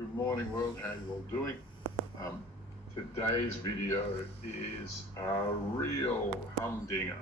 Good morning, world. How you all doing? Today's video is a real humdinger.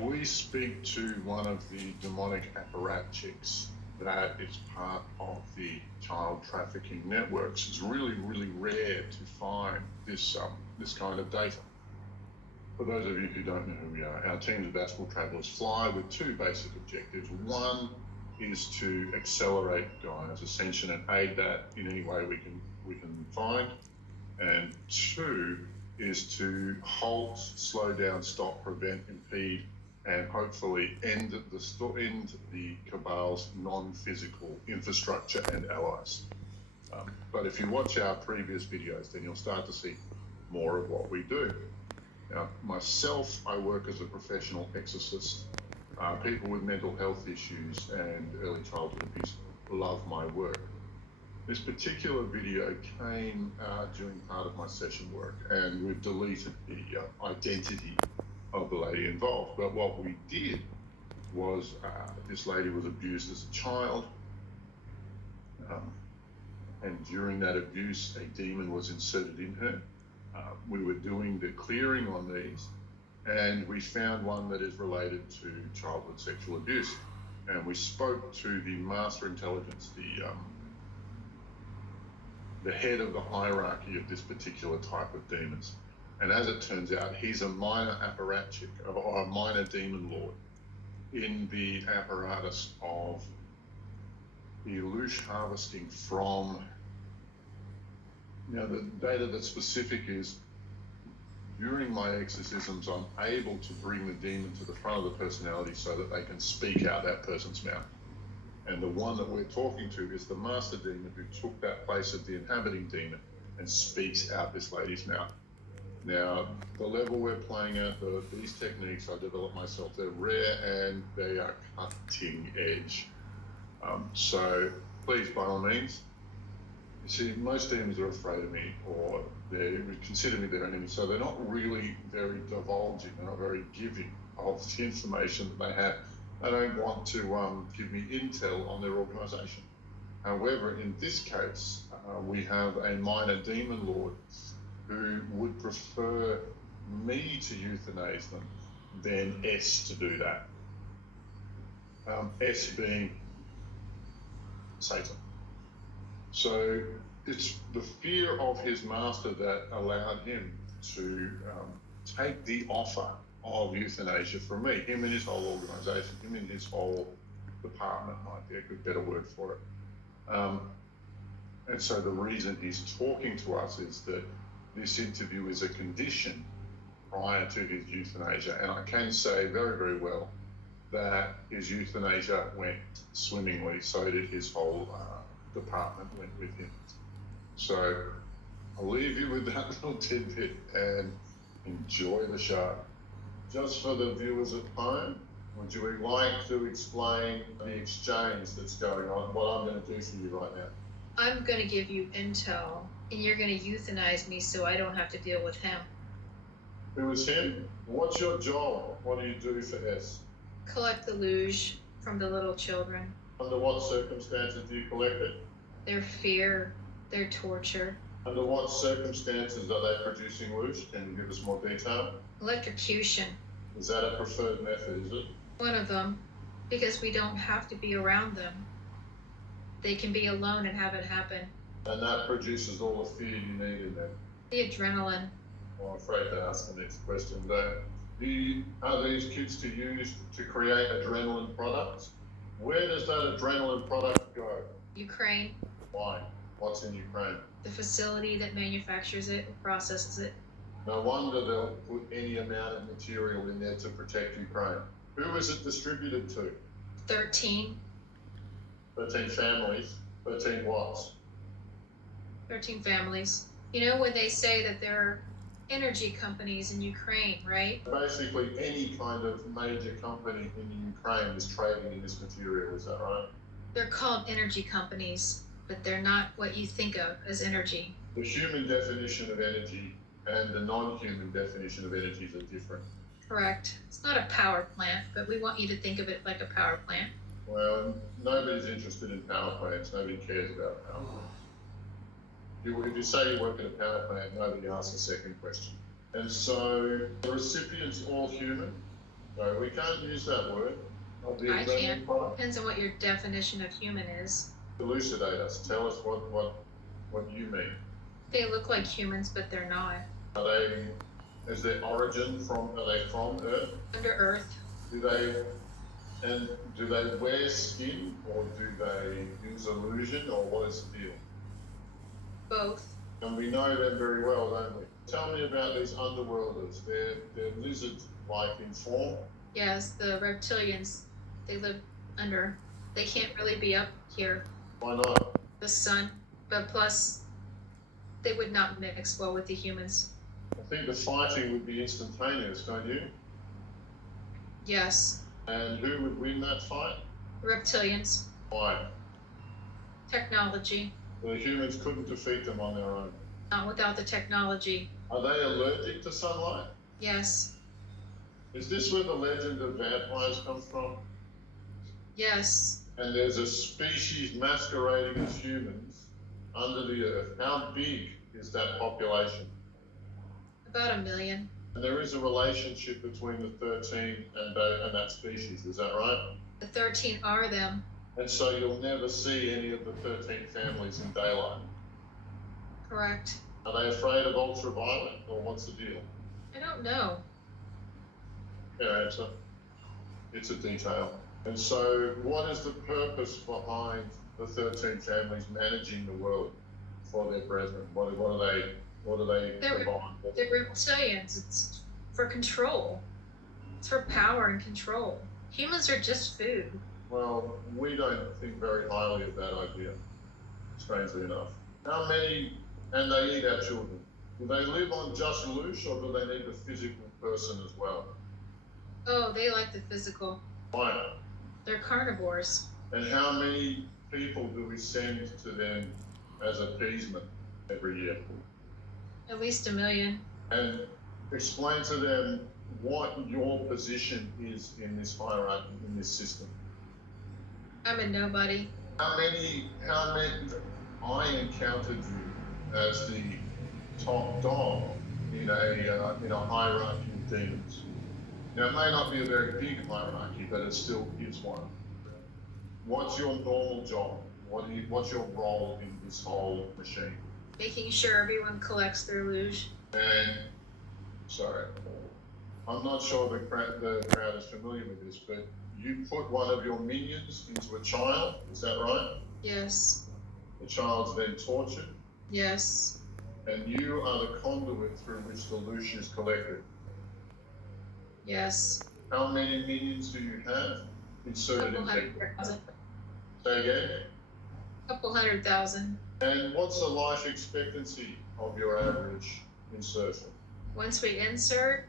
We speak to one of the demonic apparatchiks that is part of the child trafficking networks. It's really, really rare to find this kind of data. For those of you who don't know who we are, our teams of astral travelers fly with two basic objectives. One is to accelerate Gaia's ascension and aid that in any way we can find. And two is to halt, slow down, stop, prevent, impede, and hopefully end the cabal's non-physical infrastructure and allies. But if you watch our previous videos, then you'll start to see more of what we do. Now, myself, I work as a professional exorcist. People with mental health issues and early childhood abuse love my work. This particular video came during part of my session work, and we've deleted the identity of the lady involved. But what we did was this lady was abused as a child, and during that abuse, a demon was inserted in her. We were doing the clearing on these, and we found one that is related to childhood sexual abuse. And we spoke to the master intelligence, the head of the hierarchy of this particular type of demons. And as it turns out, he's a minor apparatchik, or a minor demon lord in the apparatus of the Loosh harvesting from. Now, the data that's specific is, during my exorcisms, I'm able to bring the demon to the front of the personality so that they can speak out that person's mouth. And the one that we're talking to is the master demon who took that place of the inhabiting demon and speaks out this lady's mouth. Now, the level we're playing at, these techniques I developed myself, they're rare and they are cutting edge. So please, by all means, you see, most demons are afraid of me, or they consider me their enemy, so they're not really very divulging, they're not very giving of the information that they have. They don't want to give me intel on their organisation. However, in this case, we have a minor demon lord who would prefer me to euthanize them than S to do that. S being Satan. So it's the fear of his master that allowed him to take the offer of euthanasia from me, him and his whole organisation, him and his whole department might be a good better word for it. And so the reason he's talking to us is that this interview is a condition prior to his euthanasia. And I can say very, very well that his euthanasia went swimmingly, so did his whole department went with him. So I'll leave you with that little tidbit and enjoy the show. Just for the viewers at home, would you like to explain the exchange that's going on, what I'm going to do for you right now? I'm going to give you intel, and you're going to euthanize me so I don't have to deal with him. Who is him? What's your job? What do you do for S? Collect the Loosh from the little children. Under what circumstances do you collect it? Their fear, their torture. Under what circumstances are they producing Loosh? Can you give us more detail? Electrocution. Is that a preferred method, is it? One of them, because we don't have to be around them. They can be alone and have it happen. And that produces all the fear you need in them? The adrenaline. Well, I'm afraid to ask the next question. Are these kids to use to create adrenaline products? Where does that adrenaline product go? Ukraine. Why? What's in Ukraine? The facility that manufactures it and processes it. No wonder they'll put any amount of material in there to protect Ukraine. Who is it distributed to? 13. 13 families. 13 what? 13 families. You know when they say that there are energy companies in Ukraine, right? Basically, any kind of major company in Ukraine is trading in this material, is that right? They're called energy companies, but they're not what you think of as energy. The human definition of energy and the non-human definition of energy are different. Correct. It's not a power plant, but we want you to think of it like a power plant. Well, nobody's interested in power plants. Nobody cares about power plants. If you say you work at a power plant, nobody asks a second question. And so the recipient's all human. No, we can't use that word. I can. Depends on what your definition of human is. Elucidate us. Tell us what you mean. They look like humans, but they're not. Are they? Is their origin from? Are they from Earth? Under Earth. Do they wear skin, or do they use illusion, or what is the deal? Both. And we know them very well, don't we? Tell me about these underworlders. They're lizard-like in form. Yes, the reptilians. They live under. They can't really be up here. Why not? The sun, but plus, they would not mix well with the humans. I think the fighting would be instantaneous, don't you? Yes. And who would win that fight? Reptilians. Why? Technology. The humans couldn't defeat them on their own. Not without the technology. Are they allergic to sunlight? Yes. Is this where the legend of vampires comes from? Yes. And there's a species masquerading as humans under the earth. How big is that population? About 1 million. And there is a relationship between the 13 and that species, is that right? The 13 are them. And so you'll never see any of the 13 families in daylight. Correct. Are they afraid of ultraviolet, or what's the deal? I don't know. Fair answer. It's a detail. And so what is the purpose behind the 13 families managing the world for their brethren? What are they provide? They're reptilians. It's for control. It's for power and control. Humans are just food. Well, we don't think very highly of that idea, strangely enough. How many, and they eat our children. Do they live on just Loosh, or do they need a physical person as well? Oh, they like the physical. Why? They're carnivores. And how many people do we send to them as appeasement every year? At least 1 million. And explain to them what your position is in this hierarchy, in this system. I'm a nobody. How many, I encountered you as the top dog in a hierarchy of demons. Now, it may not be a very big hierarchy, but it still is one. What's your normal job? What's your role in this whole machine? Making sure everyone collects their Loosh. And, sorry, I'm not sure the crowd is familiar with this, but you put one of your minions into a child, is that right? Yes. The child's then tortured, Yes. and you are the conduit through which the Loosh is collected. Yes. How many minions do you have inserted Couple in? 100,000. Say again? Couple 100,000. And what's the life expectancy of your average insertion? Once we insert,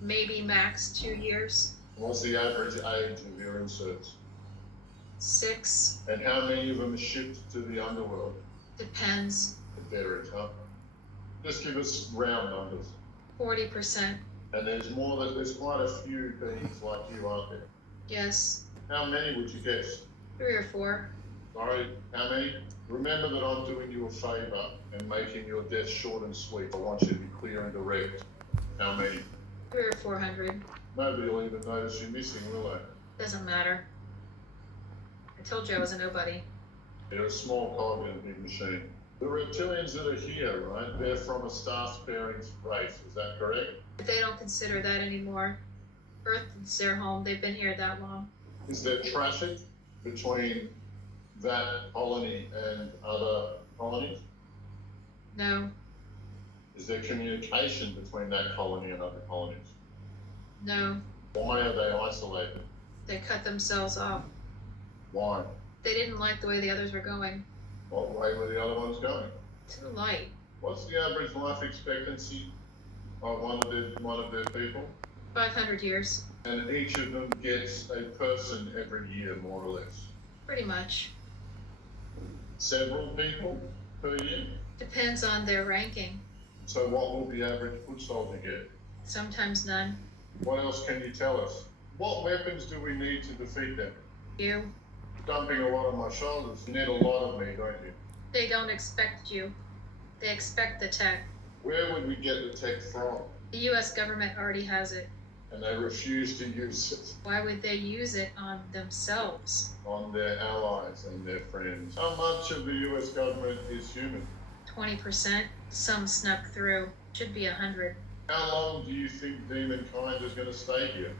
maybe max 2 years. What's the average age of your inserts? 6. And how many of them are shipped to the underworld? Depends. It varies, huh? Just give us round numbers. 40%. And there's quite a few beings like you, aren't there? Yes. How many would you guess? 3 or 4. Sorry, how many? Remember that I'm doing you a favour and making your death short and sweet. I want you to be clear and direct. How many? 3 or 400. Nobody will even notice you're missing, will they? Doesn't matter. I told you I was a nobody. You're a small cog in a big machine. The reptilians that are here, right, they're from a star-sparing race, is that correct? But they don't consider that anymore. Earth is their home. They've been here that long. Is there traffic between that colony and other colonies? No. Is there communication between that colony and other colonies? No. Why are they isolated? They cut themselves off. Why? They didn't like the way the others were going. What way were the other ones going? To the light. What's the average life expectancy of one of their people? 500 years. And each of them gets a person every year, more or less. Pretty much. Several people per year? Depends on their ranking. So what will the average foot soldier get? Sometimes none. What else can you tell us? What weapons do we need to defeat them? You. Dumping a lot on my shoulders. You need a lot of me, don't you? They don't expect you. They expect the tech. Where would we get the tech from? The US government already has it. And they refuse to use it Why would they use it on themselves? on their allies and their friends. How much of the US government is human? 20%. Some snuck through. Should be 100. How long do you think demonkind is going to stay here?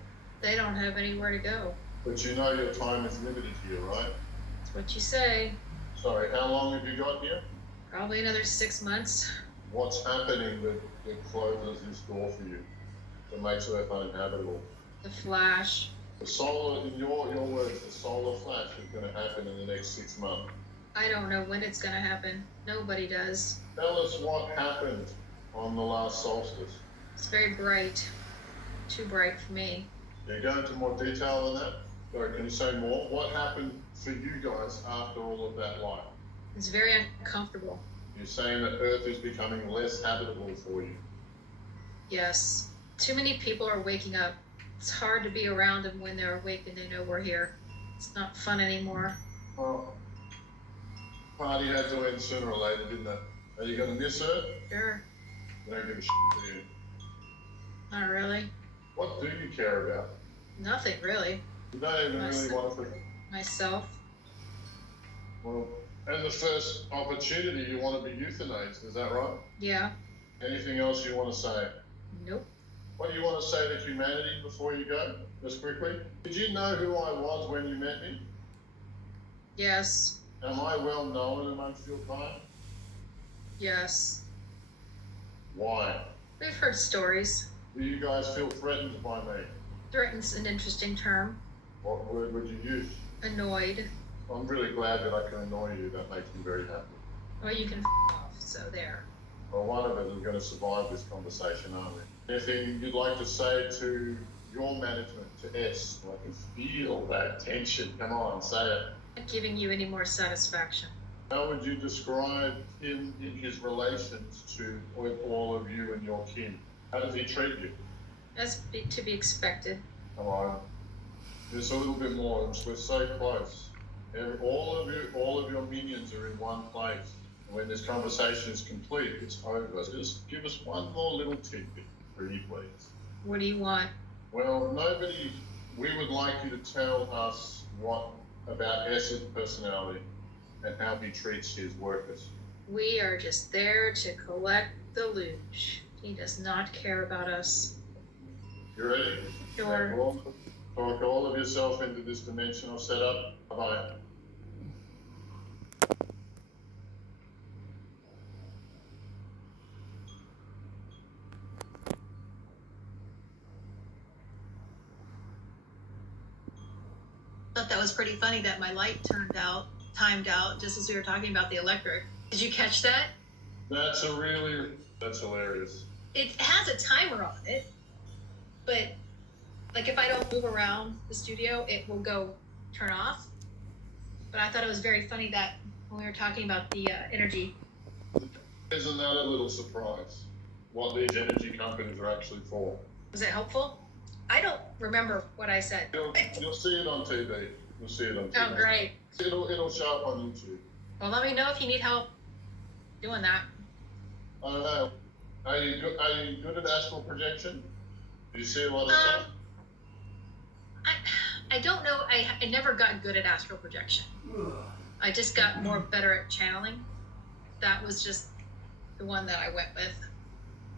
They don't have anywhere to go. But you know your time is limited here, right? That's what you say. Sorry, how long have you got here? Probably another 6 months. What's happening that closes this door for you, that makes Earth uninhabitable? The Flash. The solar, in your words, the solar flash is going to happen in the next 6 months. I don't know when it's gonna happen. Nobody does. Tell us what happened on the last solstice. It's very bright. Too bright for me. Can you go into more detail than that? Sorry, can you say more? What happened for you guys after all of that light? It's very uncomfortable. You're saying that Earth is becoming less habitable for you. Yes. Too many people are waking up. It's hard to be around them when they're awake and they know we're here. It's not fun anymore. Well, party had to end sooner or later, didn't it? Are you going to miss Earth? Sure. I don't give a shit, do you? Not really. What do you care about? Nothing really. You don't even really want to think. Myself. Well, and the first opportunity you want to be euthanized, is that right? Yeah. Anything else you want to say? Nope. What do you want to say to humanity before you go, just quickly? Did you know who I was when you met me? Yes. Am I well known amongst your kind? Yes. Why? We've heard stories. Do you guys feel threatened by me? Threaten's an interesting term. What word would you use? Annoyed. I'm really glad that I can annoy you. That makes me very happy. Or you can off, so there. Well, one of us is going to survive this conversation, aren't we? Anything you'd like to say to your management, to S? I can feel that tension. Come on, say it. Not giving you any more satisfaction. How would you describe him in his relations to all of you and your kin? How does he treat you? To be expected. Come on. Just a little bit more. We're so close. All of your minions are in one place. When this conversation is complete, it's over. Just give us one more little tidbit, pretty please. What do you want? Well, we would like you to tell us what about S's personality and how he treats his workers. We are just there to collect the Loosh. He does not care about us. You ready? Sure. Talk all of yourself into this dimensional setup. Bye-bye. Thought that was pretty funny that my light timed out just as we were talking about the electric. Did you catch that? That's hilarious. It has a timer on it, but like if I don't move around the studio, it will turn off. But I thought it was very funny that when we were talking about the energy. Isn't that a little surprise? What these energy companies are actually for? Was it helpful? I don't remember what I said. You'll see it on TV. You'll see it on TV. Oh, great. It'll show up on YouTube. Well, let me know if you need help doing that. I don't know. Are you good at astral projection? Do you see a lot of stuff? I don't know. I never got good at astral projection. I just got better at channeling. That was just the one that I went with.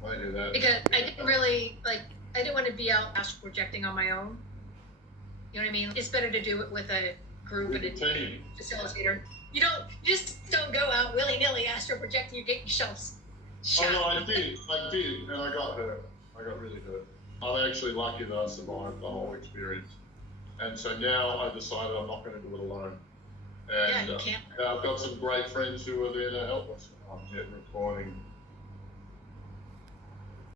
I do that. Because I didn't want to be out astral projecting on my own. You know what I mean? It's better to do it with a group and a team. Facilitator. You just don't go out willy-nilly astral projecting. You get yourself shot. Oh no, I did, and I got hurt. I got really hurt. I'm actually lucky that I survived the whole experience. And so now I decided I'm not going to do it alone. And yeah, you can't. I've got some great friends who are there to help us. I'm yet recording